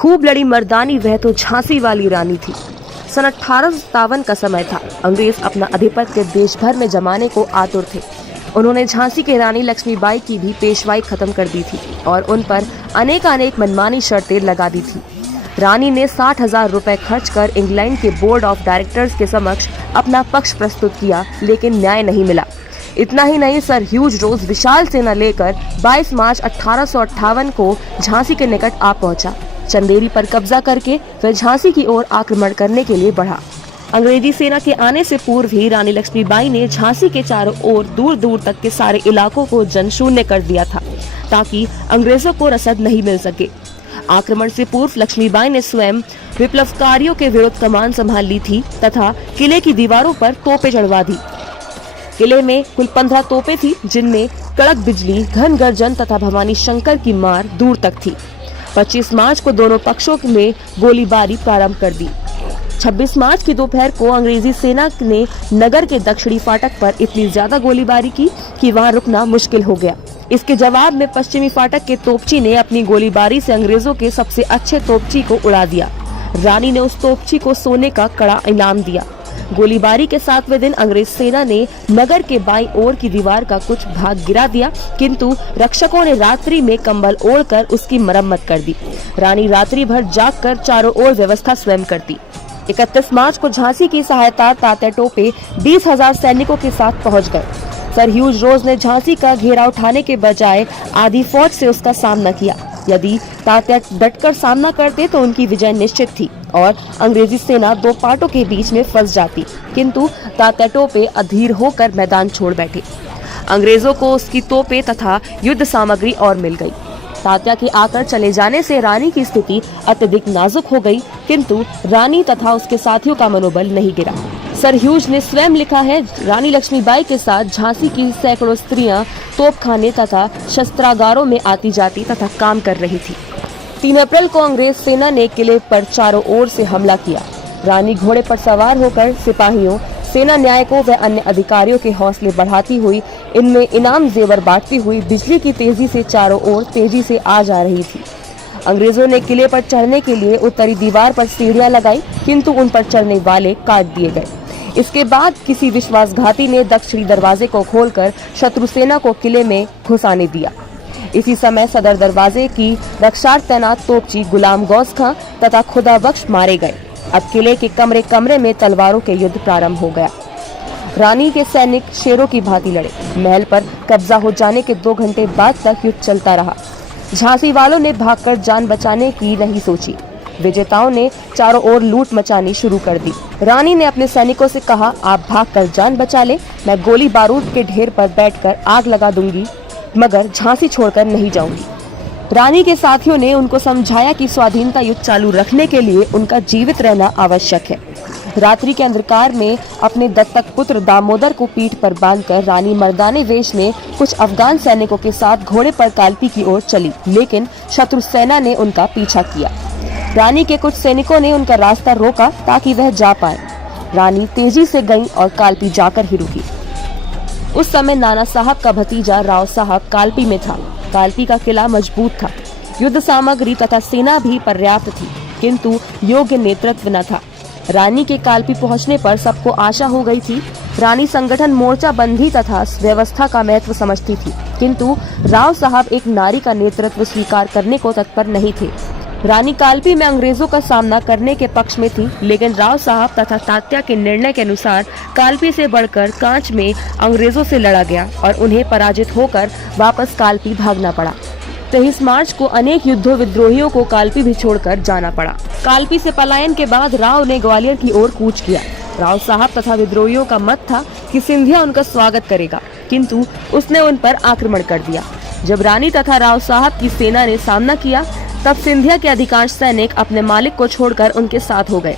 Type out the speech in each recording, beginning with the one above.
खूब लड़ी मर्दानी वह तो झांसी वाली रानी थी। सन 1857 का समय था। अंग्रेज अपना आधिपत्य देश भर में जमाने को आतुर थे। उन्होंने झांसी के रानी लक्ष्मीबाई की भी पेशवाई खत्म कर दी थी और उन पर अनेक मनमानी शर्तें लगा दी थी। रानी ने 60,000 रुपए खर्च कर इंग्लैंड के बोर्ड ऑफ डायरेक्टर्स के समक्ष अपना पक्ष प्रस्तुत किया, लेकिन न्याय नहीं मिला। इतना ही नहीं, सर ह्यूज रोज विशाल सेना लेकर 22 मार्च 1858 को झांसी के निकट आ पहुंचा। चंदेरी पर कब्जा करके वह झांसी की ओर आक्रमण करने के लिए बढ़ा। अंग्रेजी सेना के आने से पूर्व ही रानी लक्ष्मीबाई ने झांसी के चारों ओर दूर दूर तक के सारे इलाकों को जनशून्य कर दिया था, ताकि अंग्रेजों को रसद नहीं मिल सके। आक्रमण से पूर्व लक्ष्मीबाई ने स्वयं विप्लवकारियों के विरुद्ध कमान संभाल ली थी तथा किले की दीवारों पर तोपें चढ़वा दी। किले में कुल 15 तोपें थी, जिनमें कड़क बिजली, घन गर्जन तथा भवानी शंकर की मार दूर तक थी। 25 मार्च को दोनों पक्षों में गोलीबारी प्रारंभ कर दी। 26 मार्च की दोपहर को अंग्रेजी सेना ने नगर के दक्षिणी फाटक पर इतनी ज्यादा गोलीबारी की कि वहां रुकना मुश्किल हो गया। इसके जवाब में पश्चिमी फाटक के तोपची ने अपनी गोलीबारी से अंग्रेजों के सबसे अच्छे तोपची को उड़ा दिया। रानी ने उस तोपची को सोने का कड़ा इनाम दिया। गोलीबारी के 7वें दिन अंग्रेज सेना ने नगर के बाईं ओर की दीवार का कुछ भाग गिरा दिया, किंतु रक्षकों ने रात्रि में कंबल ओढ़कर उसकी मरम्मत कर दी। रानी रात्रि भर जागकर चारों ओर व्यवस्था स्वयं करती। 31 मार्च को झांसी की सहायता तात्या टोपे 20,000 सैनिकों के साथ पहुंच गए। सर ह्यूज रोज ने झांसी का घेरा उठाने के बजाय आधी फौज से उसका सामना किया। यदि तात्या डटकर सामना करते तो उनकी विजय निश्चित थी और अंग्रेजी सेना दो पार्टों के बीच में फंस जाती, किंतु तात्या टोपे अधीर होकर मैदान छोड़ बैठे। अंग्रेजों को उसकी तोपें तथा युद्ध सामग्री और मिल गई। तात्या के आकर चले जाने से रानी की स्थिति अत्यधिक नाजुक हो गई, किंतु रानी तथा उसके साथियों का मनोबल नहीं गिरा। सर ह्यूज ने स्वयं लिखा है, रानी लक्ष्मीबाई के साथ झांसी की सैकड़ों स्त्रियां तोपखाने तथा शस्त्रागारों में आती जाती तथा काम कर रही थी। 3 अप्रैल को अंग्रेज सेना ने किले पर चारों ओर से हमला किया। रानी घोड़े पर सवार होकर सिपाहियों, सेना न्यायिकों व अन्य अधिकारियों के हौसले बढ़ाती हुई, इनमें इनाम जेवर बांटती हुई बिजली की तेजी से चारों ओर तेजी से आ जा रही थी। अंग्रेजों ने किले पर चढ़ने के लिए उत्तरी दीवार पर सीढ़ियां लगाई, किंतु उन पर चढ़ने वाले काट दिए गए। इसके बाद किसी विश्वासघाती ने दक्षिणी दरवाजे को खोलकर शत्रु सेना को किले में घुसाने दिया। इसी समय सदर दरवाजे की रक्षार्थ तैनात तोपची गुलाम गौस खां तथा खुदा बख्श मारे गए। अब किले के कमरे कमरे में तलवारों के युद्ध प्रारंभ हो गया। रानी के सैनिक शेरों की भांति लड़े। महल पर कब्जा हो जाने के 2 घंटे बाद तक युद्ध चलता रहा। झांसी वालों ने भागकर जान बचाने की नहीं सोची। विजेताओं ने चारों ओर लूट मचानी शुरू कर दी। रानी ने अपने सैनिकों से कहा, आप भागकर जान बचा ले, मैं गोली बारूद के ढेर पर बैठकर आग लगा दूंगी, मगर झांसी छोड़कर नहीं जाऊंगी। रानी के साथियों ने उनको समझाया कि स्वाधीनता युद्ध चालू रखने के लिए उनका जीवित रहना आवश्यक है। रात्रि के अंधकार में अपने दत्तक पुत्र दामोदर को पीठ पर बांधकर रानी मर्दाने वेश में कुछ अफगान सैनिकों के साथ घोड़े पर कालपी की ओर चली, लेकिन शत्रु सेना ने उनका पीछा किया। रानी के कुछ सैनिकों ने उनका रास्ता रोका ताकि वह जा पाए। रानी तेजी से गई और कालपी जाकर ही रुकी। उस समय नाना साहब का भतीजा राव साहब कालपी में था। कालपी का किला मजबूत था, युद्ध सामग्री तथा सेना भी पर्याप्त थी, किंतु योग्य नेतृत्व न था। रानी के कालपी पहुंचने पर सबको आशा हो गई थी। रानी संगठन, मोर्चा बंदी तथा व्यवस्था का महत्व समझती थी, किंतु राव साहब एक नारी का नेतृत्व स्वीकार करने को तत्पर नहीं थे। रानी कालपी में अंग्रेजों का सामना करने के पक्ष में थी, लेकिन राव साहब तथा तात्या के निर्णय के अनुसार कालपी से बढ़कर कांच में अंग्रेजों से लड़ा गया और उन्हें पराजित होकर वापस कालपी भागना पड़ा। 23 मार्च को अनेक युद्धों विद्रोहियों को कालपी भी छोड़कर जाना पड़ा। कालपी से पलायन के बाद राव ने ग्वालियर की ओर कूच किया। राव साहब तथा विद्रोहियों का मत था कि सिंधिया उनका स्वागत करेगा, किंतु उसने उन पर आक्रमण कर दिया। जब रानी तथा राव साहब की सेना ने सामना किया, तब सिंधिया के अधिकांश सैनिक अपने मालिक को छोड़कर उनके साथ हो गए।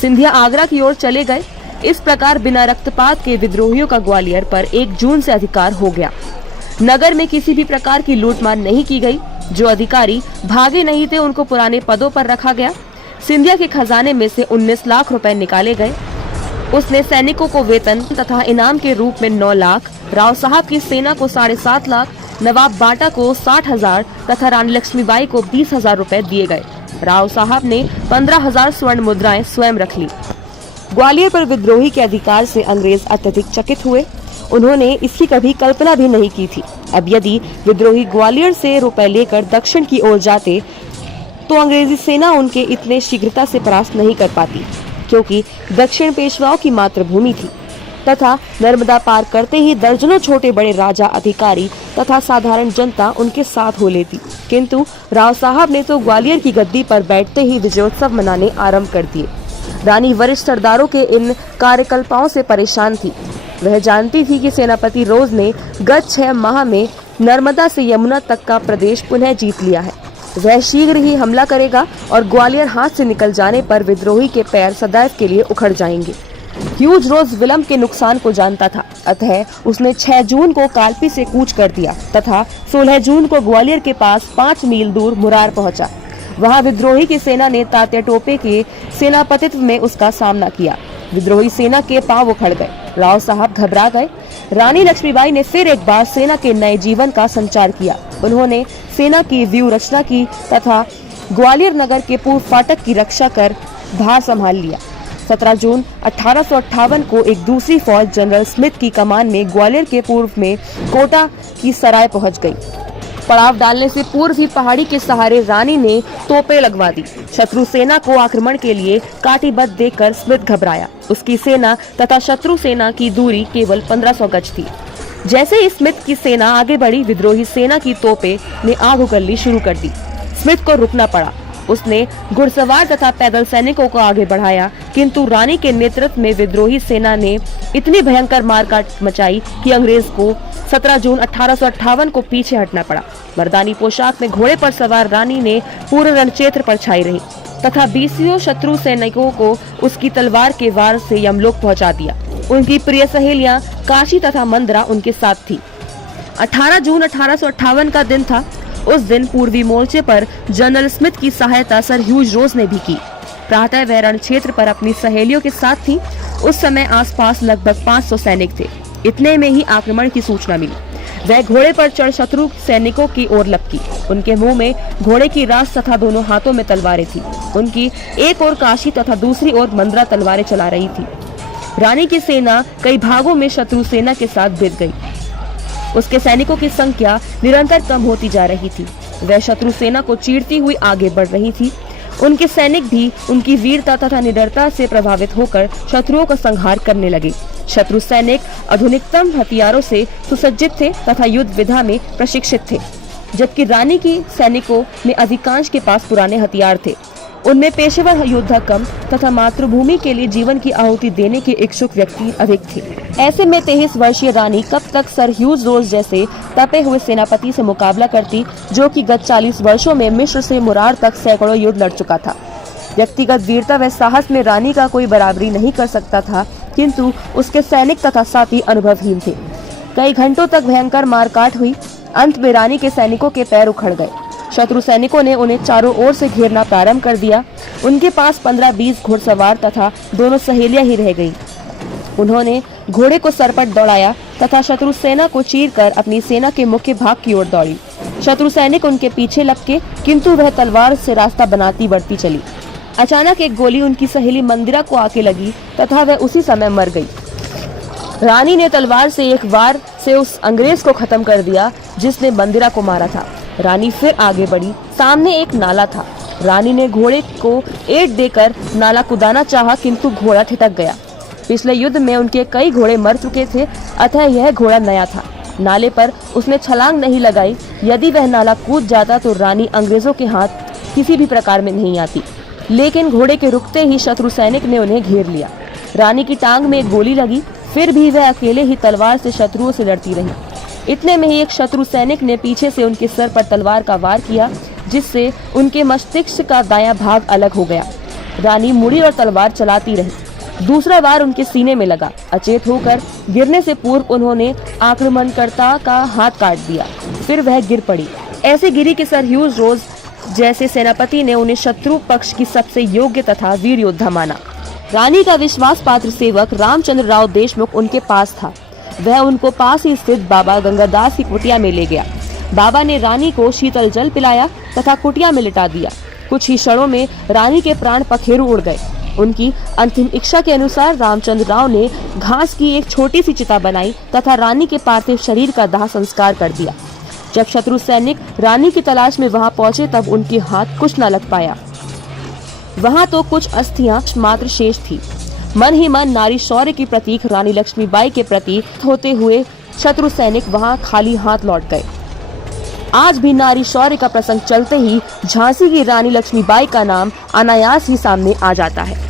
सिंधिया आगरा की ओर चले गए। इस प्रकार बिना रक्तपात के विद्रोहियों का ग्वालियर पर 1 जून से अधिकार हो गया। नगर में किसी भी प्रकार की लूटमार नहीं की गई। जो अधिकारी भागे नहीं थे उनको पुराने पदों पर रखा गया। सिंधिया के खजाने में से 19 लाख रुपए निकाले गए। उसने सैनिकों को वेतन तथा इनाम के रूप में 9 लाख, राव साहब की सेना को 7.5 लाख, नवाब बाटा को 60,000 तथा रानी लक्ष्मीबाई को 20,000 रुपए दिए गए। राव साहब ने 15,000 स्वर्ण मुद्राएं स्वयं रख ली। ग्वालियर पर विद्रोही के अधिकार से अंग्रेज अत्यधिक चकित हुए। उन्होंने इसकी कभी कल्पना भी नहीं की थी। अब यदि विद्रोही ग्वालियर से रुपए लेकर दक्षिण की ओर जाते तो अंग्रेजी सेना उनके इतने शीघ्रता से परास्त नहीं कर पाती, क्योंकि दक्षिण पेशवाओं की मातृभूमि थी तथा नर्मदा पार करते ही दर्जनों छोटे बड़े राजा, अधिकारी तथा साधारण जनता उनके साथ हो लेती। किंतु राव साहब ने तो ग्वालियर की गद्दी पर बैठते ही विजयोत्सव मनाने आरंभ कर दिए। रानी वरिष्ठ सरदारों के इन कार्यकल्पों से परेशान थी। वह जानती थी कि सेनापति रोज ने गत 6 माह में नर्मदा से यमुना तक का प्रदेश पुनः जीत लिया है। वह शीघ्र ही हमला करेगा और ग्वालियर हाथ से निकल जाने पर विद्रोही के पैर सदैव के लिए उखड़ जाएंगे। ह्यूज रोज विलंब के नुकसान को जानता था, अतः उसने 6 जून को कालपी से कूच कर दिया तथा 16 जून को ग्वालियर के पास 5 मील दूर मुरार पहुंचा। वहां विद्रोही की सेना ने तात्या टोपे के सेनापतित्व में उसका सामना किया। विद्रोही सेना के पांव उखड़ गए। राव साहब घबरा गए। रानी लक्ष्मीबाई ने फिर एक बार सेना के नए जीवन का संचार किया। उन्होंने सेना की व्यूह रचना की तथा ग्वालियर नगर के पूर्व फाटक की रक्षा कर भार संभाल लिया। 17 जून 1858 को एक दूसरी फौज जनरल स्मिथ की कमान में ग्वालियर के पूर्व में कोटा की सराय पहुंच गई। पड़ाव डालने से पूर्व ही पहाड़ी के सहारे रानी ने तोपें लगवा दी। शत्रु सेना को आक्रमण के लिए काटीबद्ध देखकर स्मिथ घबराया। उसकी सेना तथा शत्रु सेना की दूरी केवल 1500 गज थी। जैसे ही स्मिथ की सेना आगे बढ़ी, विद्रोही सेना की तोपें ने आग उगलनी शुरू कर दी। स्मिथ को रुकना पड़ा। उसने घुड़सवार तथा पैदल सैनिकों को आगे बढ़ाया, किंतु रानी के नेतृत्व में विद्रोही सेना ने इतनी भयंकर मारकाट मचाई कि अंग्रेज को 17 जून 1858 को पीछे हटना पड़ा। मर्दानी पोशाक में घोड़े पर सवार रानी ने पूरे रणक्षेत्र पर छाई रही तथा 20 शत्रु सैनिकों को उसकी तलवार के वार से यमलोक पहुंचा दिया। उनकी प्रिय सहेलियां काशी तथा मंदरा उनके साथ थी। 18 जून 1858 का दिन था। उस दिन पूर्वी मोर्चे पर जनरल स्मिथ की सहायता सर ह्यूज रोज ने भी की। प्रातः वह रण क्षेत्र पर अपनी सहेलियों के साथ थी। उस समय आसपास लगभग 500 सैनिक थे। इतने में ही आक्रमण की सूचना मिली। वह घोड़े पर चढ़ शत्रु सैनिकों की ओर लपकी। उनके मुंह में घोड़े की रास तथा दोनों हाथों में तलवारें थी। उनकी एक ओर काशी तथा दूसरी ओर मंदरा तलवारें चला रही थी। रानी की सेना कई भागों में शत्रु सेना के साथ भिड़ गई। उसके सैनिकों की संख्या निरंतर कम होती जा रही थी। वह शत्रु सेना को चीरती हुई आगे बढ़ रही थी। उनके सैनिक भी उनकी वीरता तथा निडरता से प्रभावित होकर शत्रुओं का संहार करने लगे। शत्रु सैनिक आधुनिकतम हथियारों से सुसज्जित थे तथा युद्ध विधा में प्रशिक्षित थे, जबकि रानी की सैनिकों में अधिकांश के पास पुराने हथियार थे। उनमें पेशेवर योद्धा कम तथा मातृभूमि के लिए जीवन की आहुति देने के इच्छुक व्यक्ति अधिक थे। ऐसे में 23 वर्षीय रानी कब तक सर ह्यूज रोज जैसे तपे हुए सेनापति से मुकाबला करती, जो कि गत 40 वर्षों में मिस्र से मुरार तक सैकड़ों युद्ध लड़ चुका था। व्यक्तिगत वीरता व साहस में रानी का कोई बराबरी नहीं कर सकता था, किंतु उसके सैनिक तथा साथी अनुभवहीन थे। कई घंटों तक भयंकर मारकाट हुई। अंत में रानी के सैनिकों के पैर उखड़ गए। शत्रु सैनिकों ने उन्हें चारों ओर से घेरना प्रारंभ कर दिया। उनके पास 15-20 घुड़सवार तथा दोनों सहेलियां ही रह गईं। उन्होंने घोड़े को सरपट दौड़ाया तथा शत्रु सेना को चीरकर अपनी सेना के मुख्य भाग की ओर दौड़ी। शत्रु सैनिक उनके पीछे लपके, किंतु वह तलवार से रास्ता बनाती बढ़ती चली। अचानक एक गोली उनकी सहेली मंदिरा को आके लगी तथा वह उसी समय मर गई। रानी ने तलवार से एक वार से उस अंग्रेज को खत्म कर दिया जिसने मंदिरा को मारा था। रानी फिर आगे बढ़ी। सामने एक नाला था। रानी ने घोड़े को एट देकर नाला कुदाना चाहा, किंतु घोड़ा ठिठक गया। पिछले युद्ध में उनके कई घोड़े मर चुके थे, अतः यह घोड़ा नया था। नाले पर उसने छलांग नहीं लगाई। यदि वह नाला कूद जाता तो रानी अंग्रेजों के हाथ किसी भी प्रकार में नहीं आती, लेकिन घोड़े के रुकते ही शत्रु सैनिक ने उन्हें घेर लिया। रानी की टांग में एक गोली लगी, फिर भी वह अकेले ही तलवार से शत्रुओं से लड़ती रही। इतने में ही एक शत्रु सैनिक ने पीछे से उनके सर पर तलवार का वार किया, जिससे उनके मस्तिष्क का दायां भाग अलग हो गया। रानी मुड़ी और तलवार चलाती रही। दूसरा वार उनके सीने में लगा। अचेत होकर गिरने से पूर्व उन्होंने आक्रमणकर्ता का हाथ काट दिया। फिर वह गिर पड़ी। ऐसे गिरी कि सर ह्यूज रोज जैसे सेनापति ने उन्हें शत्रु पक्ष की सबसे योग्य तथा वीर योद्धा माना। रानी का विश्वास पात्र सेवक रामचंद्र राव देशमुख उनके पास था। वह उनको पास ही स्थित बाबा गंगादास की कुटिया में ले गया। बाबा ने रानी को शीतल जल पिलाया तथा कुटिया में लिटा दिया। कुछ ही क्षणों में रानी के प्राण पखेरु उड़ गए। उनकी अंतिम इच्छा के अनुसार रामचंद्र राव ने घास की एक छोटी सी चिता बनाई तथा रानी के पार्थिव शरीर का दाह संस्कार कर दिया। जब शत्रु सैनिक रानी की तलाश में वहां पहुंचे तब उनके हाथ कुछ न लग पाया। वहां तो कुछ अस्थियां मात्र शेष थी। मन ही मन नारी शौर्य की प्रतीक रानी लक्ष्मीबाई के प्रति होते हुए शत्रु सैनिक वहां खाली हाथ लौट गए। आज भी नारी शौर्य का प्रसंग चलते ही झांसी की रानी लक्ष्मीबाई का नाम अनायास ही सामने आ जाता है।